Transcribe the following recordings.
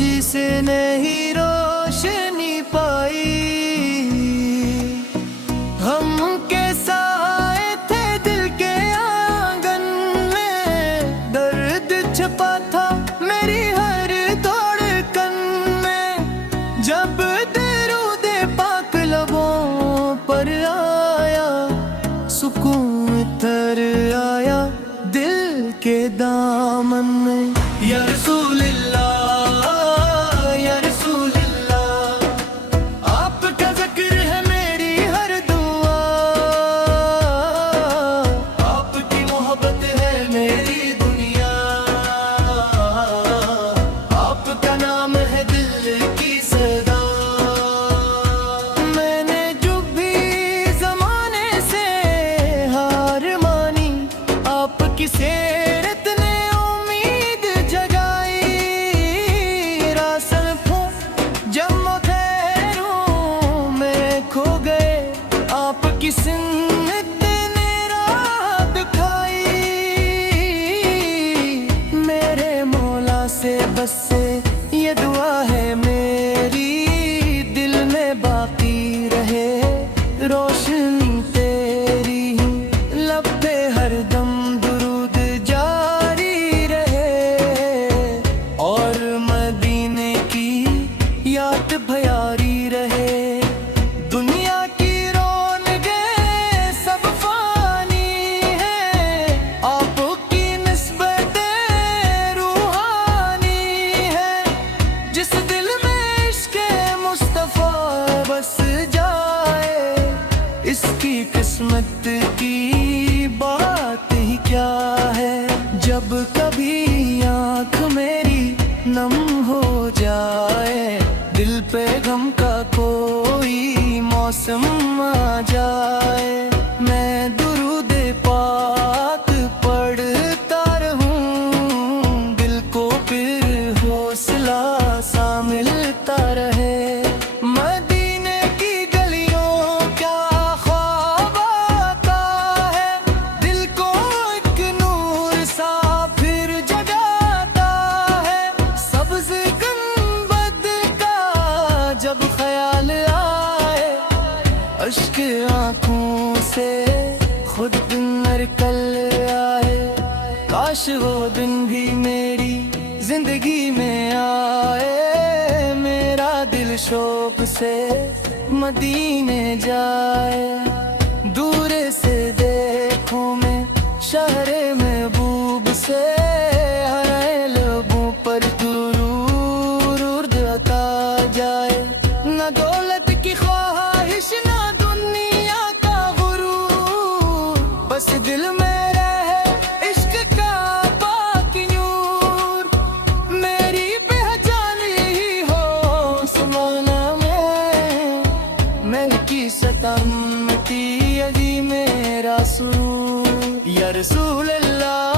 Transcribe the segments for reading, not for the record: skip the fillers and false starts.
जिसे नहीं रोशनी पाई। हम कैसा आए थे दिल के आंगन में, दर्द छुपा था मेरी हर धड़कन में। जब दरूदे पाक लबों पर आया, सुकून तर आया दिल के दामन में। या रसूल अल्लाह, या रसूल अल्लाह, आपका ज़िक्र है मेरी हर दुआ। आपकी मोहब्बत है मेरी दुनिया, आपका नाम है दिल की सदा। मैंने जो भी ज़माने से हार मानी, आपकी सीरत ने उम्मीद जगाई। रासन जम्मो ठहरूं में खो गए, आपकी सुन्नत ने राह दिखाई। मेरे मौला से बस ये दुआ है मेरी, दिल में बाकी रहे रोशनी तेरी। लब पे हरदम दुरूद जारी रहे, और मदीने की याद भयारी रहे। दुनिया की रौनकें सब फानी है, आपकी निस्बतें रूहानी है। जिस दिल में इश्क़ मुस्तफ़ा बस जाए, इसकी किस्मत की बात ही क्या है। जब कभी आँख मेरी नम हो जाए, दिल पे गम का कोई मौसम आ जाए, मैं दुरूद पाक पढ़ता रहूं। दिल को फिर हौसला सा मिलता रहे। मदीने की गलियों क्या ख्वाब आता है, दिल को एक नूर सा फिर जगाता है। सब्ज़ गुंबद का जब ख्याल आए, अश्क आँखों से खुद निकल आए। काश वो दिन भी मेरी जिंदगी में आए, मेरा दिल शौक से मदीने जाए। दूर से देखूं मैं शहरे महबूब से, हर लबों पर दुरूद अता जाए। न दौलत की ख्वाहिश, न दुनिया का गुरूर, बस दिल में रहे इश्क का पाक नूर। मेरी पहचान ही हो समाना में, महकी सतमती यदि मेरा सुरूर। या रसूल अल्लाह,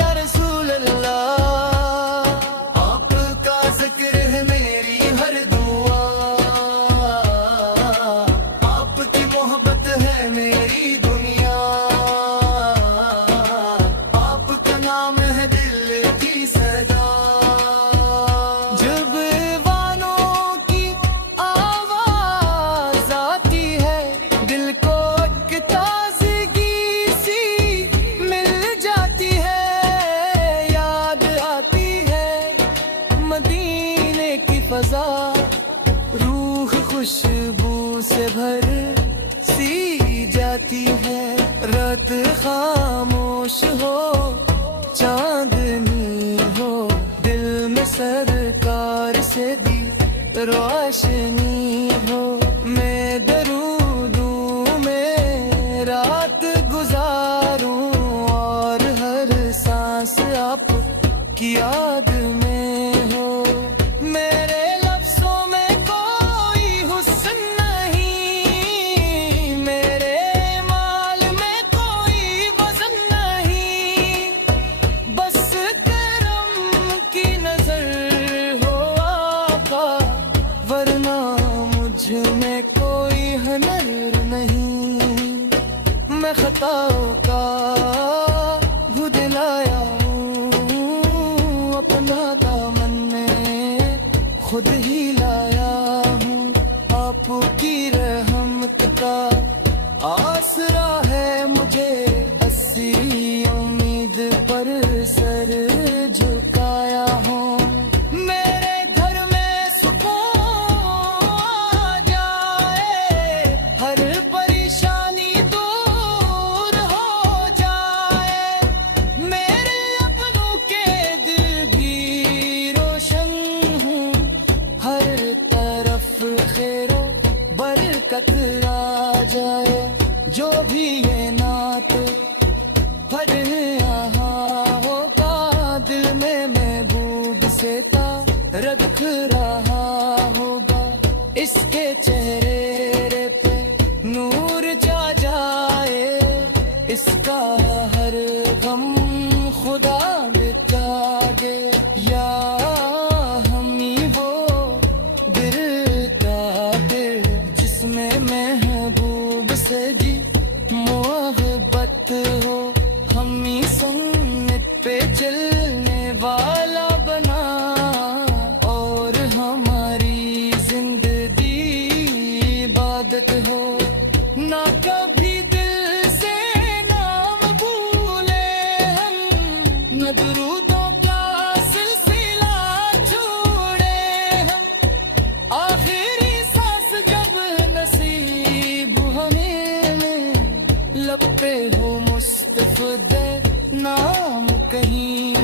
या रसूल अल्लाह, आपका ज़िक्र है मेरी हर दुआ। आपकी मोहब्बत है मेरी दुनिया, आपका नाम है दिल की सदा। जब वानों की आवाज़ आती है, दिल को एक ताज़गी सी मिल जाती है। याद आती है मदीने की फ़ज़ा, रूह खुशबू से भर सी जाती है। रात खामोश हो, चांदनी हो, दिल में सरकार से दी रोशनी हो। मैं दरूदों में रात गुजारूं, और हर सांस आप की याद में हो। मेरे लफ्ज़ों में कोई हुस्न नहीं, मेरे माल में कोई वज़न नहीं, बस करम की नज़र हो आका, वरना मुझ में कोई हुनर नहीं। मैं खताओं का भुदलाया हूँ, अपना दामन में आपकी रहमत का आसरा है मुझे, अस्सी उम्मीद पर सर झुकाया हूँ। मेरे घर में सुकून आ जाए, हर परेशानी दूर हो जाए, मेरे अपनों के दिल भी रोशन हूँ, हर तरफ खैरो बरकत आ जाए। जो भी ये नात पढ़ यहाँ होगा, दिल में महबूब से रख रहा होगा, इसके चेहरे पे नूर जा जाए, इसका हर गम खुदा मिटागे। या हमी वो दिल का दिल जिसमें महबूब से जी मोहब्बत हो, हमी सुन्नत पे चलने वाला बना, और हमारी जिंदगी इबादत हो। ना कभी दिल से नाम भूले हम, न दुरूदों का सिलसिला छोड़े हम, आखिरी सांस जब नसीब हमें लब पे हो मुस्तफा दे नाम कहीं,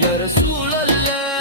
या रसूल अल्लाह।